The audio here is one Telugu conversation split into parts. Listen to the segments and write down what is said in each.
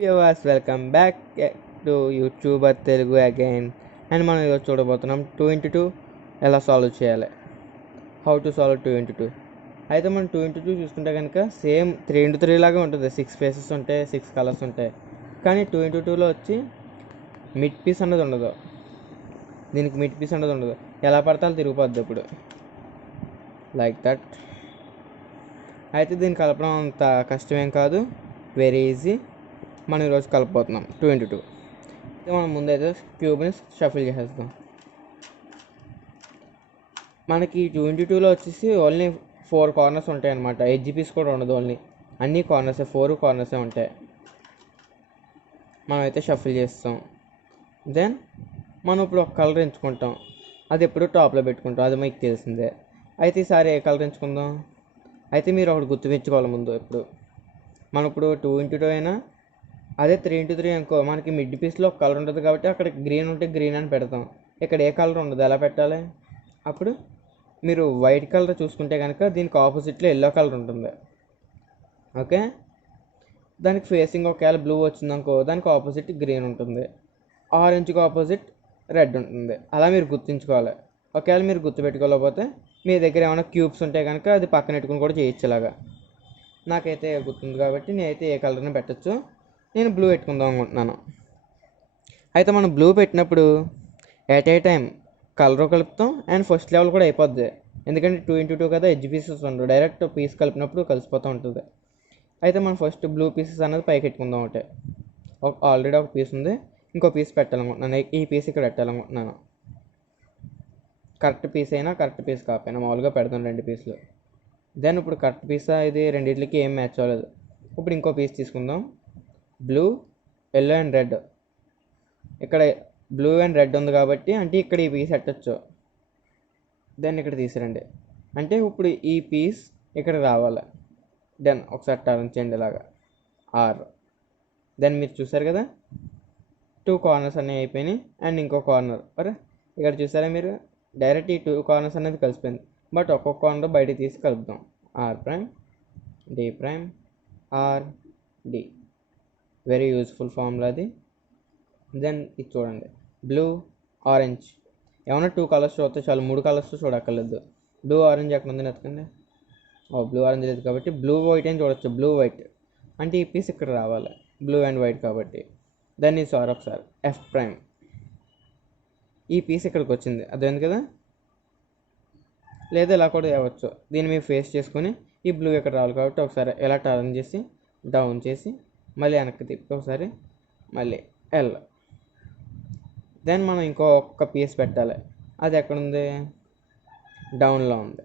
Viewers welcome back to YouTuber Telugu again. And మనం ఈరోజు చూడబోతున్నాం 2x2 ఎలా సాల్వ్ చేయాలి. How to solve 2x2. అయితే మనం 2x2 చూసుకుంటే కనుక సేమ్ 3x3 లాగా ఉంటుంది. 6 ఫేసెస్ ఉంటాయి, 6 కలర్స్ ఉంటాయి. కానీ 2x2లో వచ్చి మిడ్ పీస్ అన్నది ఉండదు. దీనికి మిడ్ పీస్ అన్నది ఉండదు. ఎలా పడితే అలా తిరిగిపోద్ది ఇప్పుడు లైక్ దట్. అయితే దీన్ని కలపడం అంత కష్టమేం కాదు, వెరీ ఈజీ. మనం ఈరోజు కలపబోతున్నాం 2x2. అయితే మనం ముందైతే క్యూబ్ని షఫిల్ చేసేద్దాం. మనకి 2x2లో వచ్చేసి ఓన్లీ 4 కార్నర్స్ ఉంటాయి అన్నమాట. ఎడ్జ్ పీస్ కూడా ఉండదు, ఓన్లీ అన్ని కార్నర్సే 4 కార్నర్సే ఉంటాయి. మనం అయితే షఫిల్ చేస్తాం. దెన్ మనం ఇప్పుడు ఒక కలర్ ఎంచుకుంటాం. అది ఎప్పుడు టాప్లో పెట్టుకుంటాం, అది మీకు తెలిసిందే. అయితే ఈసారి ఏ కలర్ ఎంచుకుందాం. అయితే మీరు ఒకటి గుర్తుపెట్టుకోవాలి ముందు. ఇప్పుడు మనం ఇప్పుడు 2x2 అయినా అదే 3x3 అనుకో, మనకి మిడ్ పీస్లో ఒక కలర్ ఉంటుంది కాబట్టి అక్కడ గ్రీన్ ఉంటే గ్రీన్ అని పెడతాం. ఇక్కడ ఏ కలర్ ఉండదు, ఎలా పెట్టాలి? అప్పుడు మీరు వైట్ కలర్ చూసుకుంటే కనుక దీనికి ఆపోజిట్లో ఎల్లో కలర్ ఉంటుంది. ఓకే, దానికి ఫేసింగ్ ఒకవేళ బ్లూ వచ్చిందనుకో దానికి ఆపోజిట్ గ్రీన్ ఉంటుంది, ఆరెంజ్కి ఆపోజిట్ రెడ్ ఉంటుంది. అలా మీరు గుర్తుంచుకోవాలి. ఒకవేళ మీరు గుర్తుపెట్టుకోలేకపోతే మీ దగ్గర ఏమైనా క్యూబ్స్ ఉంటే కనుక అది పక్కన పెట్టుకుని కూడా చేయొచ్చు. ఇలాగా నాకైతే గుర్తుంది కాబట్టి నేనైతే ఏ కలర్ని పెట్టచ్చు. నేను బ్లూ పెట్టుకుందాం అనుకుంటున్నాను. అయితే మనం బ్లూ పెట్టినప్పుడు ఎట్ ఏ టైం కలర్ కలుపుతాం అండ్ ఫస్ట్ లెవెల్ కూడా అయిపోద్ది. ఎందుకంటే 2x2 కదా, ఎడ్జ్ పీసెస్ ఉండవు, డైరెక్ట్ పీస్ కలిపినప్పుడు కలిసిపోతూ ఉంటుంది. అయితే మనం ఫస్ట్ బ్లూ పీసెస్ అనేది పైకి పెట్టుకుందాం. ఒకటే ఆల్రెడీ ఒక పీస్ ఉంది, ఇంకో పీస్ పెట్టాలనుకుంటున్నాను. ఈ పీస్ ఇక్కడ పెట్టాలనుకుంటున్నాను. కరెక్ట్ పీస్ అయినా కరెక్ట్ పీస్ కాకపోయినా మామూలుగా పెడతాం 2 పీసులు. దెన్ ఇప్పుడు కరెక్ట్ పీసా ఇది రెండింటికి ఏం మ్యాచ్ అవ్వలేదు. ఇప్పుడు ఇంకో పీస్ తీసుకుందాం. Blue, yellow and red. ఇక్కడ బ్లూ అండ్ రెడ్ ఉంది కాబట్టి అంటే ఇక్కడ ఈ పీస్ పెట్టచ్చు. దెన్ ఇక్కడ తీసిరండి, అంటే ఇప్పుడు ఈ పీస్ ఇక్కడ రావాలి. దెన్ ఒకసారి టర్న్ చేయండి ఇలాగా ఆర్. దెన్ మీరు చూసారు కదా 2 కార్నర్స్ అనేవి అయిపోయినాయి అండ్ ఇంకో కార్నర్. అరే ఇక్కడ చూసారా మీరు, డైరెక్ట్ ఈ 2 కార్నర్స్ అనేది కలిసిపోయింది. బట్ ఒక్కొక్క కార్నర్ బయటికి తీసి కలుపుదాం. R prime, D prime, R, D. Very useful formula అది. దెన్ ఇది చూడండి, బ్లూ, ఆరెంజ్. ఏమన్నా 2 కలర్స్ చూస్తే చాలు, 3 కలర్స్ చూడక్కర్లేదు. బ్లూ ఆరెంజ్ ఎక్కడ ఉంది వెతకండి. బ్లూ ఆరెంజ్ లేదు కాబట్టి బ్లూ వైట్ అని చూడొచ్చు. బ్లూ వైట్ అంటే ఈ పీస్ ఇక్కడ రావాలి, బ్లూ అండ్ వైట్ కాబట్టి. దెన్ ఈ సార్ ఒకసారి ఎఫ్ ప్రైమ్, ఈ పీస్ ఇక్కడికి వచ్చింది, అదేంది కదా. లేదా ఇలా కూడా ఇవ్వచ్చు. దీన్ని మీరు ఫేస్ చేసుకుని ఈ బ్లూ ఇక్కడ రావాలి కాబట్టి ఒకసారి ఎలా టర్న్ చేసి డౌన్ చేసి మళ్ళీ వెనక్కి తిప్పి ఒకసారి మళ్ళీ ఎల్. దెన్ మనం ఇంకొక పీస్ పెట్టాలి, అది ఎక్కడుంది, డౌన్లో ఉంది.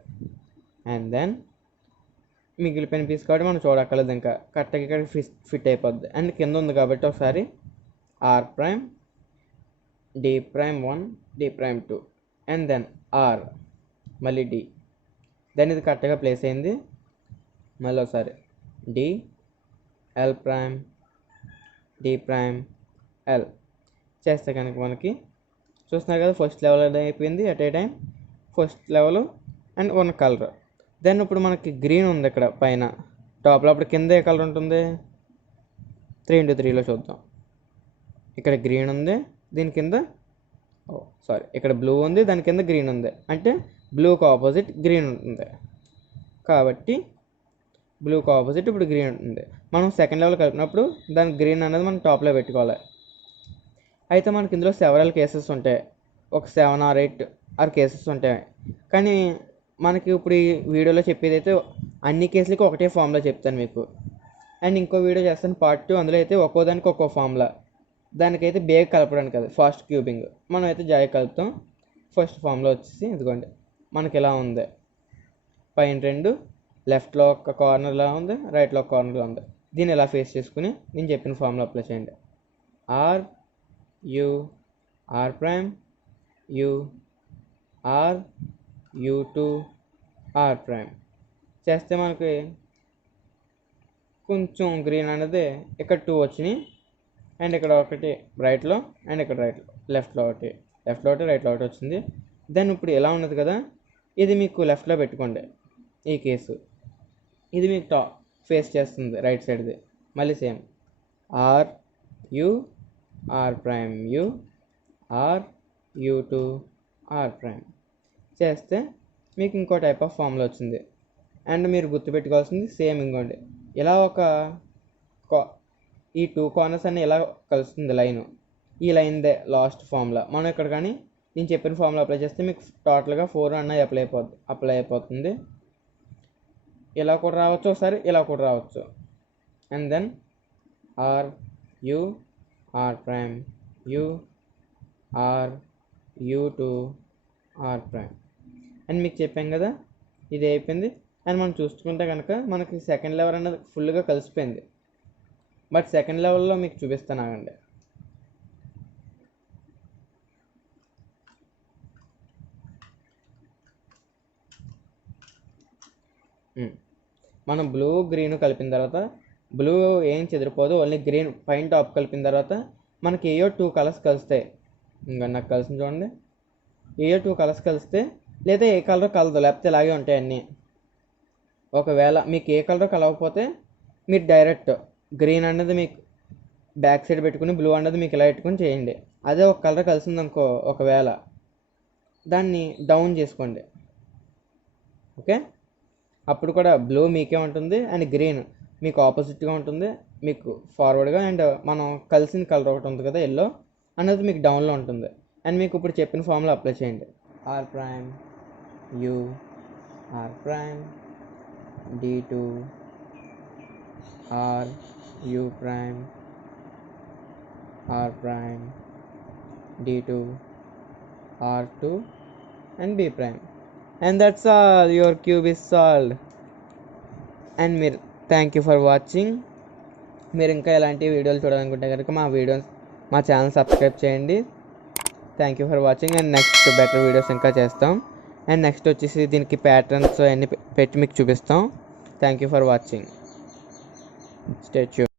అండ్ దెన్ మిగిలిపోయిన పీస్ కాబట్టి మనం చూడక్కర్లేదు, ఇంకా కరెక్ట్గా ఇక్కడ ఫిట్ అయిపోద్ది. అండ్ కింద ఉంది కాబట్టి ఒకసారి R prime, D prime 1, D prime 2 and then R, మళ్ళీ డి. దెన్ ఇది కరెక్ట్గా ప్లేస్ అయింది. మళ్ళీ ఒకసారి D, L prime, D prime, L చేస్తే కనుక మనకి చూస్తున్నారు కదా ఫస్ట్ లెవెల్ అది అయిపోయింది. At a time first level and 1 colour. Then ఇప్పుడు మనకి గ్రీన్ ఉంది ఇక్కడ పైన టాప్లో. అప్పుడు కింద ఏ కలర్ ఉంటుంది, 3x3లో చూద్దాం. ఇక్కడ గ్రీన్ ఉంది, దీని కింద ఇక్కడ బ్లూ ఉంది, దాని కింద గ్రీన్ ఉంది. అంటే బ్లూకి ఆపోజిట్ గ్రీన్ ఉంటుంది కాబట్టి బ్లూకి ఆపోజిట్ ఇప్పుడు గ్రీన్ ఉంటుంది. మనం సెకండ్ లెవెల్ కలిపినప్పుడు దాని గ్రీన్ అనేది మనం టాప్లో పెట్టుకోవాలి. అయితే మనకి ఇందులో సెవరల్ కేసెస్ ఉంటాయి, ఒక 7 or 8 కేసెస్ ఉంటాయి. కానీ మనకి ఇప్పుడు ఈ వీడియోలో చెప్పేది అయితే అన్ని కేసులకి ఒకటే ఫార్ములా చెప్తాను మీకు. అండ్ ఇంకో వీడియో చేస్తాను పార్ట్ 2, అందులో అయితే ఒక్కో దానికి ఒక్కో ఫార్ములా. దానికైతే బేగ్ కలపడానికి కదా, ఫాస్ట్ క్యూబింగ్. మనం అయితే జాయి కలుపుతాం. ఫస్ట్ ఫార్ములా వచ్చేసి ఇదిగోండి, మనకి ఇలా ఉంది. పైన 2 లెఫ్ట్లో ఒక కార్నర్లా ఉంది, రైట్లో ఒక కార్నర్లా ఉంది. దీన్ని ఎలా ఫేస్ చేసుకుని నేను చెప్పిన ఫార్ములా అప్లై చేయండి. R U, R prime, U, R, U two, R prime చేస్తే మనకి కొంచెం గ్రీన్ అనేది ఇక్కడ 2 వచ్చినాయి. అండ్ ఇక్కడ ఒకటి రైట్లో అండ్ ఇక్కడ లెఫ్ట్లో ఒకటి రైట్లో ఒకటి వచ్చింది. దెన్ ఇప్పుడు ఎలా ఉన్నది కదా, ఇది మీకు లెఫ్ట్లో పెట్టుకోండి. ఈ కేసు ఇది మీకు ఫేస్ చేస్తుంది రైట్ సైడ్ది. మళ్ళీ same R u r prime u r u2 r prime చేస్తే మీకు ఇంకో టైప్ ఆఫ్ ఫార్ములా వచ్చింది. అండ్ మీరు గుర్తుపెట్టుకోవాల్సింది సేమ్ ఇంకోండి, ఇలా ఈ 2 కార్నర్స్ అన్నీ ఇలా కలుస్తుంది లైన్, ఈ లైన్దే లాస్ట్ ఫార్ములా. మనం ఇక్కడ కానీ నేను చెప్పిన ఫార్ములా అప్లై చేస్తే మీకు టోటల్గా 4 అన్నది అప్లై అయిపోతుంది. ఇలా కూడా రావచ్చు, ఒకసారి ఇలా కూడా రావచ్చు. And then r u r prime u r u2 r prime అని మీకు చెప్పాం కదా, ఇది అయిపోయింది. అండ్ మనం చూసుకుంటే కనుక మనకి సెకండ్ లెవెల్ అనేది ఫుల్గా కలిసిపోయింది. బట్ సెకండ్ లెవెల్లో మీకు చూపిస్తాను, ఆగండి. మనం బ్లూ గ్రీన్ కలిపిన తర్వాత బ్లూ ఏం చెదిరిపోదు, ఓన్లీ గ్రీన్ పైన టాప్ కలిపిన తర్వాత మనకి ఏయో 2 కలర్స్ కలుస్తాయి. ఇంకా నాకు కలిసింది చూడండి, ఏయో 2 కలర్స్ కలిస్తే, లేదా ఏ కలర్ కలదు, లేకపోతే ఇలాగే ఉంటాయి అన్నీ. ఒకవేళ మీకు ఏ కలర్ కలవకపోతే మీరు డైరెక్ట్ గ్రీన్ అనేది మీకు బ్యాక్ సైడ్ పెట్టుకుని బ్లూ అనేది మీకు ఇలా పెట్టుకుని చేయండి. అదే ఒక కలర్ కలిసిందనుకో, ఒకవేళ దాన్ని డౌన్ చేసుకోండి. ఓకే, అప్పుడు కూడా బ్లూ మీకే ఉంటుంది అండ్ గ్రీన్ మీకు ఆపోజిట్గా ఉంటుంది, మీకు ఫార్వర్డ్గా. అండ్ మనం కలిసిన కలర్ ఒకటి ఉంది కదా ఎల్లో అనేది మీకు డౌన్లో ఉంటుంది. అండ్ మీకు ఇప్పుడు చెప్పిన ఫార్ములా అప్లై చేయండి. r prime u r prime d2 r u prime r prime d2 r2 and b prime. And that's all, your cube is solved. And మీరు థ్యాంక్ యూ ఫర్ వాచింగ్. మీరు ఇంకా ఇలాంటి వీడియోలు చూడాలనుకుంటే కనుక మా ఛానల్ సబ్స్క్రైబ్ చేయండి. Thank you for watching. And next better videos ఇంకా చేస్తాం. అండ్ నెక్స్ట్ వచ్చేసి దీనికి ప్యాటర్న్స్ అన్నీ పెట్టి మీకు చూపిస్తాం. Thank you for watching. Stay tuned.